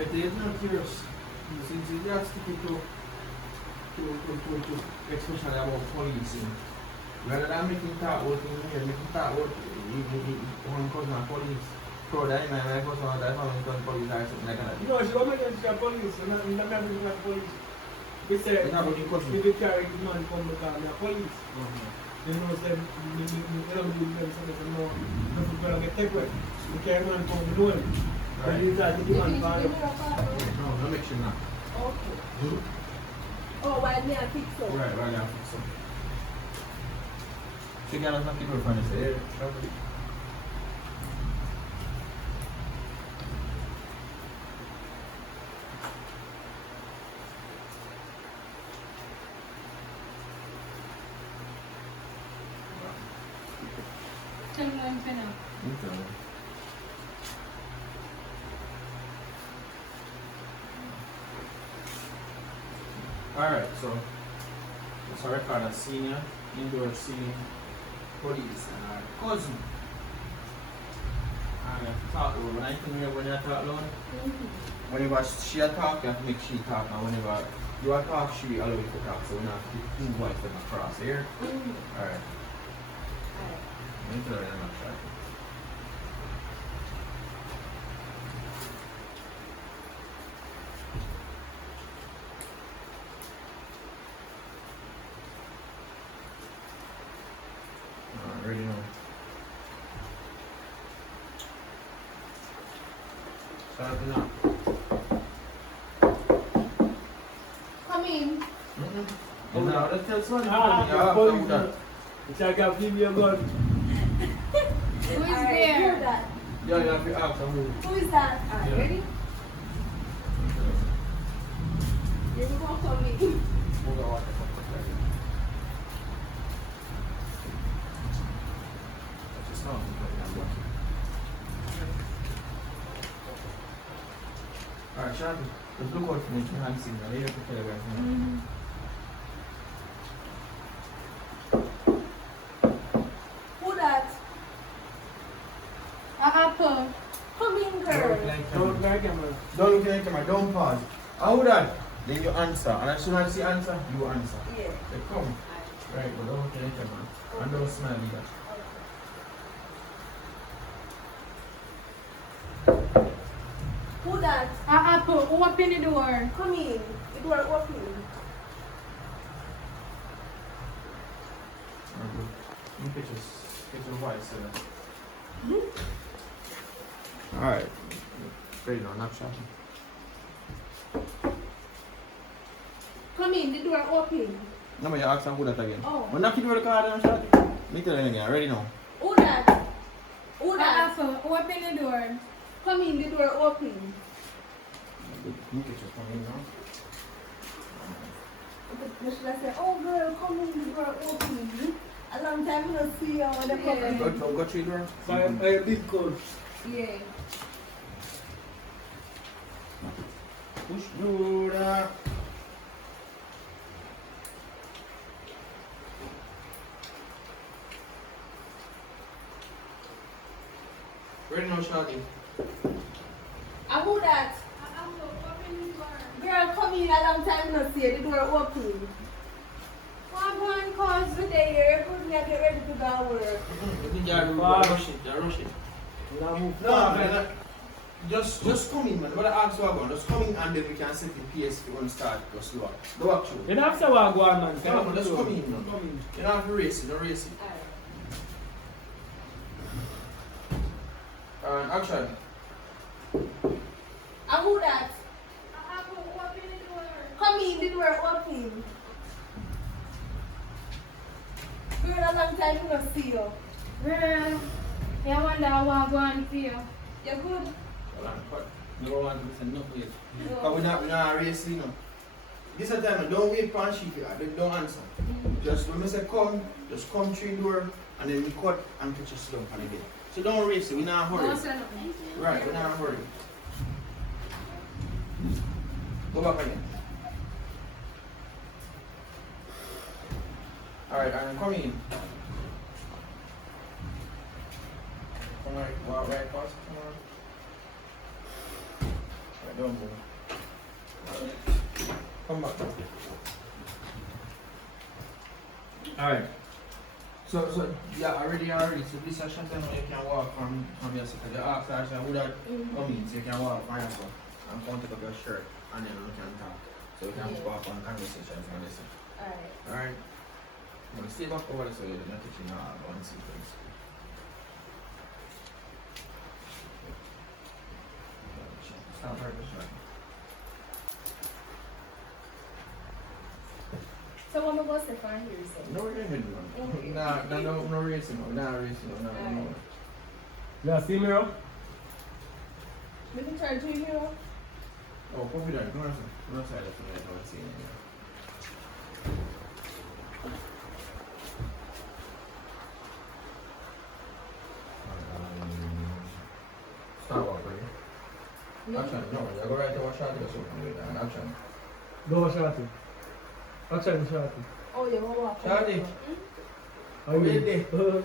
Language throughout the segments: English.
But they're not curious. Since you just stick it to especially about policing. Rather than making talk about things here, making talk about one cousin of police. So that my cousin was that family cousin police or something like that. No, she don't make it to police. You're not having the police. We say, you have any cousin? if you carry the man come to the police, you know, say, you don't give them something more. Nothing going to get taken away. You carry man come to know him. But he's like, the man for you. No make sure now. Okay. Oh, why me I fix so? Right, I fix so. So you gotta keep it funny, say, Tell me when to know. Okay. Alright, so let's record a senior, indoor senior police and our cousin. And I talk about when I think when you talk alone, whenever she talk, you have to make she talk, and whenever you are talk, she allow you to talk, so we don't have to keep two voices across here. Alright. Let me tell you I'm not sure. Already know. Start it now. Come in. No, let's tell someone. Ah, police. It's like a female gun. Who is Alright, there? hear that. Yeah, you have to ask them who. Who is that? Alright, Yeah. ready? You will come in. Who got what? That's just how I'm going. Alright, Shabby, just look out for me, your hand signal. You have to tell everyone. Who that? Apple. Come in, girl. Don't like him, man. Don't look at the camera, don't pause. How would that? Then you answer. And as soon as you answer, you answer. Yeah. They come. Right, but don't look at the camera. And don't smile either. Who that? Apple. Open the door. Come in. The door open. You can just get your voice. Alright. Ready now, not shopping. Come in. The door open. No, but you ask them who that again. Oh. When I keep you the card and shot. Me tell them again, ready now. Who that? Who that? Apple. Open the door. Come in. The door open. You get your phone in now. You should have said, oh girl, come in. The door open. A long time no see you when they come Yeah. in. Go through the door. So a big code. Yeah. Push through that. Ready now, Shadi. Who that? Apple. Open the door. Girl, come in. A long time no see you. The door open. One calls today. You're good. Me get ready to go to work. You're rushing. Now move No, man. Just come in, man. What I ask you about, just come in and then we can set the pace if you want to start go slow. Go walk through. You don't have to walk one, man. No, but just come in, man. Come in. You don't have to race it, don't race it. Action. Who that? Apple. Open the door. Come in. The door open. Girl, a long time no see you. Girl. I wonder how I go on for you. You good? Hold on, cut. You don't want to listen, no, please. Because we're not racing, you know. This is the time, don't wait for a sheet, don't answer. Just when I say come, just come through the door and then we cut and catch a slump on again. So don't race it, we're not in a hurry. Don't say nothing. Right, we're not in a hurry. Go back again. Alright, and come in. Come right, walk right past. Come on. Right Don't move. Come back. Alright. So yeah, already. So this is a shot now you can walk from your seat. You ask Asha who that come in, so you can walk from yourself and come take up your shirt and then you can talk. So you can go up on conversations and listen. Alright. I'm gonna stay back over there so you're not touching one sequence. Stop right this way. So what am I going to say for here? No, we're gonna do Okay. no racing, no. You see me, bro? We can try to do here. Oh, copy that. Go outside of the I don't see anything. Stop operating. Action, no, you go right to a shot or something and action. Go shorty. Action shorty. Oh, you want to walk? Shorty. How you Wait there.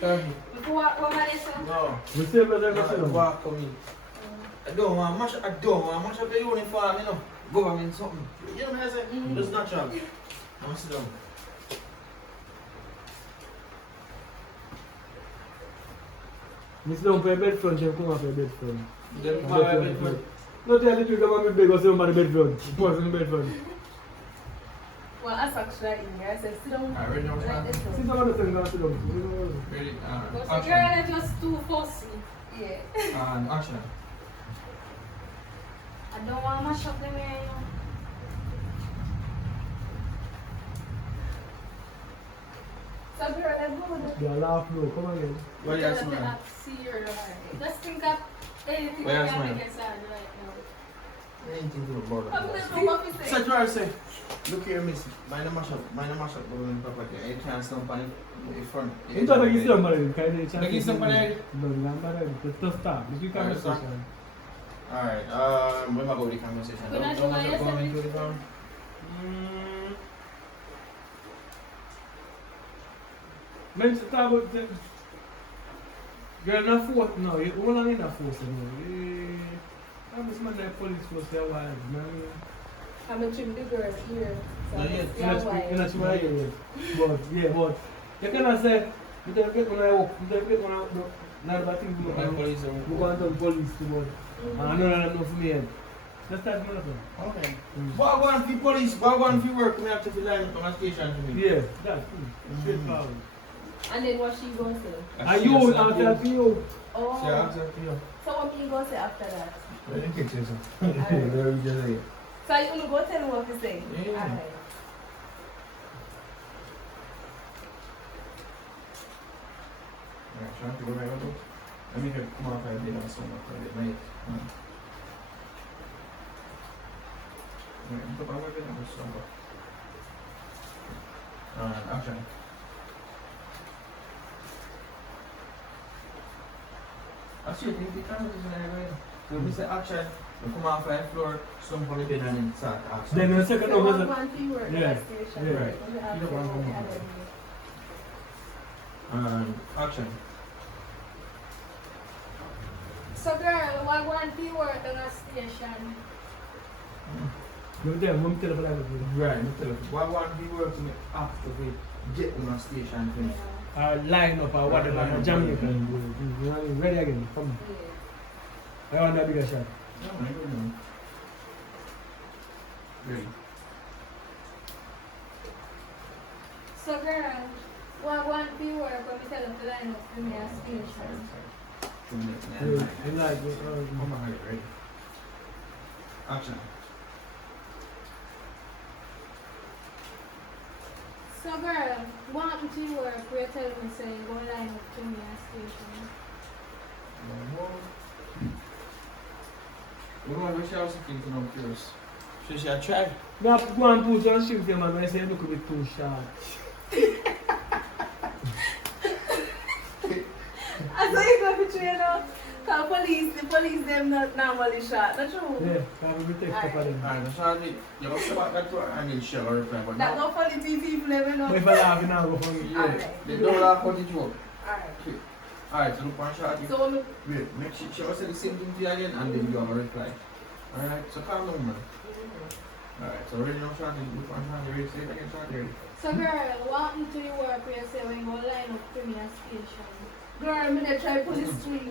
Shorty. What about this? No. We say better than No, that. walk come in. I don't want to mash up the uniform, you know. Government something. You know what I say? Just natural. I'm sit down. Miss down for your bed front, you come off your bed front. Then come on, bed front. No tell the people come on my bed or say on the bed front. Pause on the bed front. Well, that's actually in here. I said, sit down. Alright, ready now, Like Sean? this Sit one. down on the thing, go sit down. Ready? Because the Action. girl is just too fussy. Yeah. And action. I don't want to mash up them here, you know. So, girl, let's go with it. You laugh no, come again. Why you Just smile? see her right. Just think of anything Why you that smile? make it sad right now. Anything to the border. Come let's go what we say. So George say, look here, miss. Mind the mash up government property. You can't stamp on the front. You don't make it somebody, kind of Make it somebody? No, I'm not ready. Just stop. This is Alright, stop. conversation. Alright, we're going to go with the conversation. Good night, Don't Joanne. mash up government to the ground. Men talk about the girl not force. No, you only in a force. I'm just man like police force their wives, man. I'm going to trim the girl here. So, No, yeah, yeah, You're not sure yet. But yeah, but you cannot say you don't get when I walk, you don't get when I do not about things Look like police. we go and tell police to but I know that enough for me yet. That's that matter. Okay. What one for police? What one for work? We have to line up on a station for me. Yeah, that's straightforward. And then what she going to say? And you will answer to you. Oh. Yeah, answer to you. So what you going to say after that? Well, in kitchen, so. Alright. There we just say. So you going to go tell me what to say? Yeah. Alright. Alright, trying to go right over. Let me come off and dinner so much for the night. Alright, I'm going to go so much. Action. Actually, I think the conversation anyway. So we say action, we come off the floor, stump on the bed and then start action. Then the second So one one for you work Yeah. at the station. Yeah. Right. You have You don't to want to go come and then- Action. So girl, what one for you work at the station? you tell me tell me like Right, me tell you. What one we work to make after we get on a station thing. line up or whatever, Line up. Jamaican. You know, ready again. Come. Yeah. I want that bigger shot. No, I don't know. Ready. So girl, what one for you work when we tell them to line up for me at station? 2 minutes. You like Come on, ready. Action. So girl, what happened to your work where you tell me say go line up to me at station? We want to wish I was thinking to know first. Should she try? now go and put on shoes them and I say look a bit too short. I saw you go to train up. The police them not normally shot. Not true. Yeah, can we take up of them. Alright, that's all it. You must have that to and then shell or reply, but That now. go funny to people never know. But if I laugh, you now go for me. Yeah, Alright. they don't laugh at the joke. Alright. Alright, so look one shot. So when Wait, make sure she also say the same thing to you again and then you have a reply. Alright, so calm down, man. Alright, so ready now, Shanti? I'm trying to ready. Say it again, Shanti. Ready? So girl, what happened to the work where you say when you go line up to me at station? Girl, me dey try pull the string.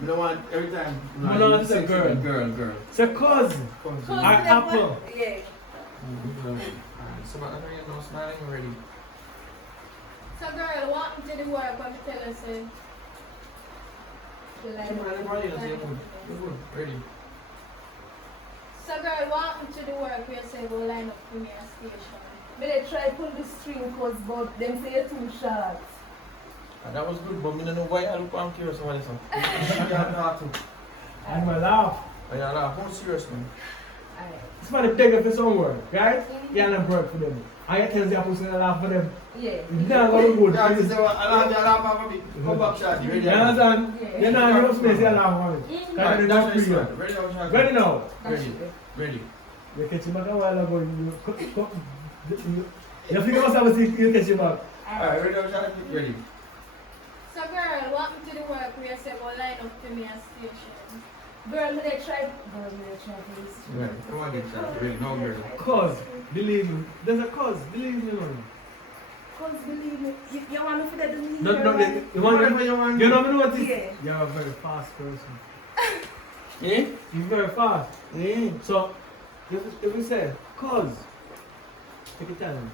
You don't want every time. No, it's a girl. Girl. It's a cuz. Come Our apple. Yeah. Alright, so I know you're not smiling already. So girl, what happened to the work when you tell us Come on, everybody, let's say you're good. Ready? So girl, what happened to the work where you say go line up to me at station? Me dey try pull the string cause but them say you're too short. That was good, but I don't know why I look. I'm curious about this one. I'm a laugh. Oh, yeah, laugh. I'm serious, man. Alright. It's for the bigger for somewhere, right? Yeah, and a bird for them. I get tells you I'm supposed to laugh for them. Yeah. It's not going good. Yeah, this is what I laugh for me. Come back, Shadi. Ready? You understand? Yeah. You're not going to space, you laugh for me. Because you're not free. Ready now, Shadi. Ready now? Ready. You catch him back a while ago. You figure out something, you catch him back. Alright, ready now, Shadi. Ready. So girl, what happened to the work where you say go line up to me at station? Girl, me dey try pull the string. Ready. Come on, get Shadi. Ready. Now, ready. Cause, believe me. There's a cause, believe me, man. Cause believe me, you want me to do me? No, you want Whatever you want. You know what it is? Yeah. You're a very fast person. Eh? You're very fast. So, if you say, cause, take your time.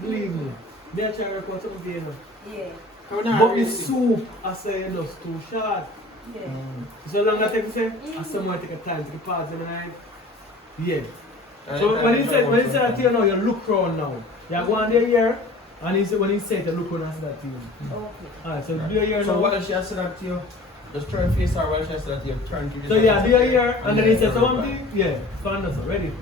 Believe me. Me I try to record something to you know. Yeah. But the soup, I say, it's just too short. Yeah. So long I take to say, I say more take a time to the parts in the night. Yeah. So when he said that to you now, you look round now. You go on there here, and he said when he said you look round and say that to you. Okay. Alright, so do your ear So now. what does she say that to you? Just turn face her while she said that to you. Turn to you. So yeah, do your ear, and then he said, so one thing, yeah, stand up, so ready.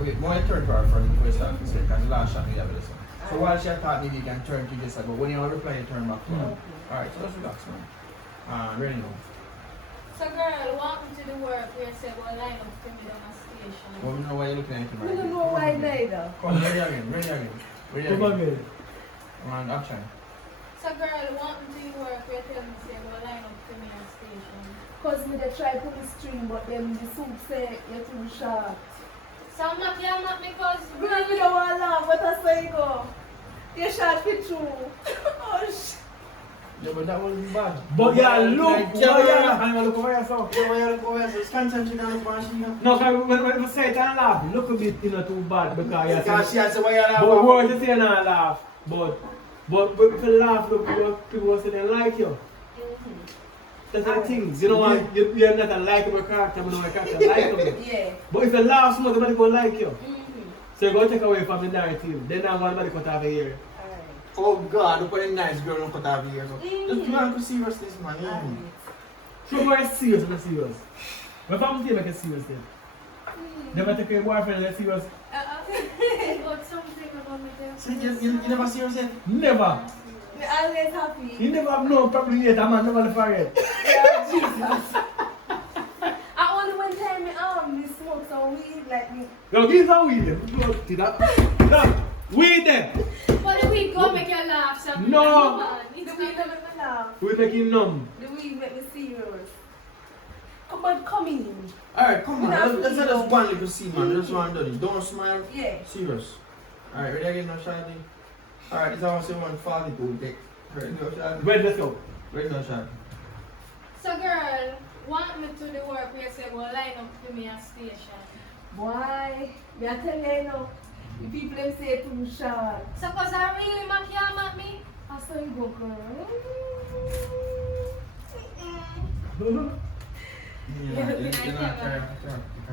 Wait, more turn to her front before you start to say, because the last shot we have this one. So while she thought maybe you can turn to this side, but when you reply, you turn back to her. Alright, so let's relax now. Ready now. So girl, what happened to the work where you say go line up to me down at station? Well, we know why you're looking at it We right don't now. know why neither. Come on, ready again. Come again. Come on, action. So girl, what happened to the work where you tell me say go line up to me at station? Cause me dey try pull the string but then the soup say you're too short. So I'm not here, not because Girl, me don't want to laugh, but I say go. You're short fit through. Oh shit. Yeah, but that wasn't bad. But yeah, look, Like, I'm look over yourself. Yeah, why you look over here? So it's concentrate on the punch, you know? No, because when you say it and laugh, it look a bit, too bad because you Because she say, has to why you laugh. but words you say and laugh, but if you laugh, look, people will say they like you. That's the thing. You know what? You're not a likable character, but no character likable. Yeah. But if you laugh, somebody will like you. So you're going to take away from the narrative. Then now one body cut off a ear. Alright. Oh God, look what a nice girl don't cut off here. So just try to serious this man, yeah. So we're serious, not serious. But if I'm make it serious then. Never take your boyfriend and serious. But something about me there. So you never serious yet? Never. We always happy. You never have no problem yet, a man never forget. Yeah, Jesus. I only one time me smoke some weed like me. Yo, give some weed. That weed then. But the weed go make you laugh, so No. The weed make me laugh. We make him numb. The weed make me serious. Come on, come in. Alright, come on. We have Let's to just be one little scene, man. Just one done it. Don't smile. Yeah. Serious. Alright, ready again now, Shadi? Alright, this is how I say 140 take. Ready now, Shadi? Ready, let's go. Ready now, Shadi? So girl, want me to the work where you say go line up to me at station? Boy, me I tell you, you know, the people them say too short. So cause I really make you at me? I saw you go, girl.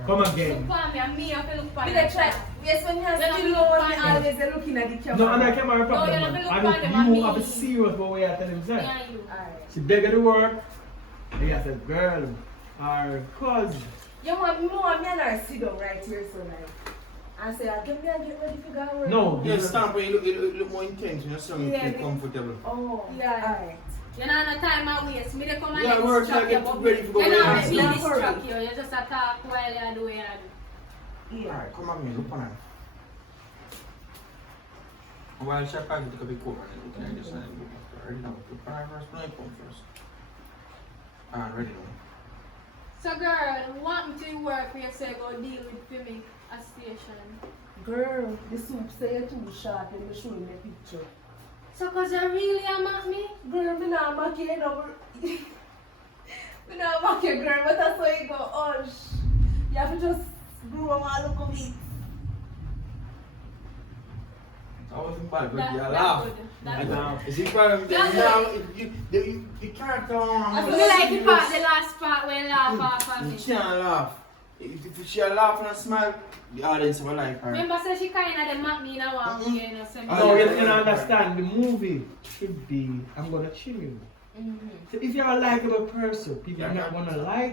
Come Look again. for me and me have to look for Me you. dey try. Yes, when you Then still I'm know when looking me for always dey looking at the camera. No, and I came out a problem, No, you're man. not I gonna look mean, at you them, have to me. serious about what you tell him, Me sir. and you. Alright. She begged to work. And he said, girl, our cousin. You want me and her sit down right here, so like. And say, get me and get ready to go to work. No, Yeah, stamp when you look more intense, you know, so you feel comfortable. Oh, Yeah. alright. You know, no time I waste. Me they come and Yeah, work distract like you, get but ready to go you know, where me you be are. distract you. You just a talk while you do what you do. Yeah. Alright, come on, me, look on her. While she packed it, take a big cover and look like this and look after. Ready now? Look on her first, no, you come first. Alright, ready now. So girl, want me to work where you so you go deal with for me a station. Girl, the soup say you're too short when you show me the picture. So cause you really a mock me? Girl, me not mock you, no. Me not mock you, girl, but that's why you go, hush. You have to just grow and look at me. I wasn't bad, but That- you that laugh. good. That And good. now, is it problem? That Now, you can't I feel like the part, the last part when you laugh off at You me. can't laugh. If she laugh and smile, the audience will like her. Remember, say she kind of mock me in a walk, you know, so No, you don't understand. The movie should be, I'm gonna chill you. So if you're a likable person, people are not gonna like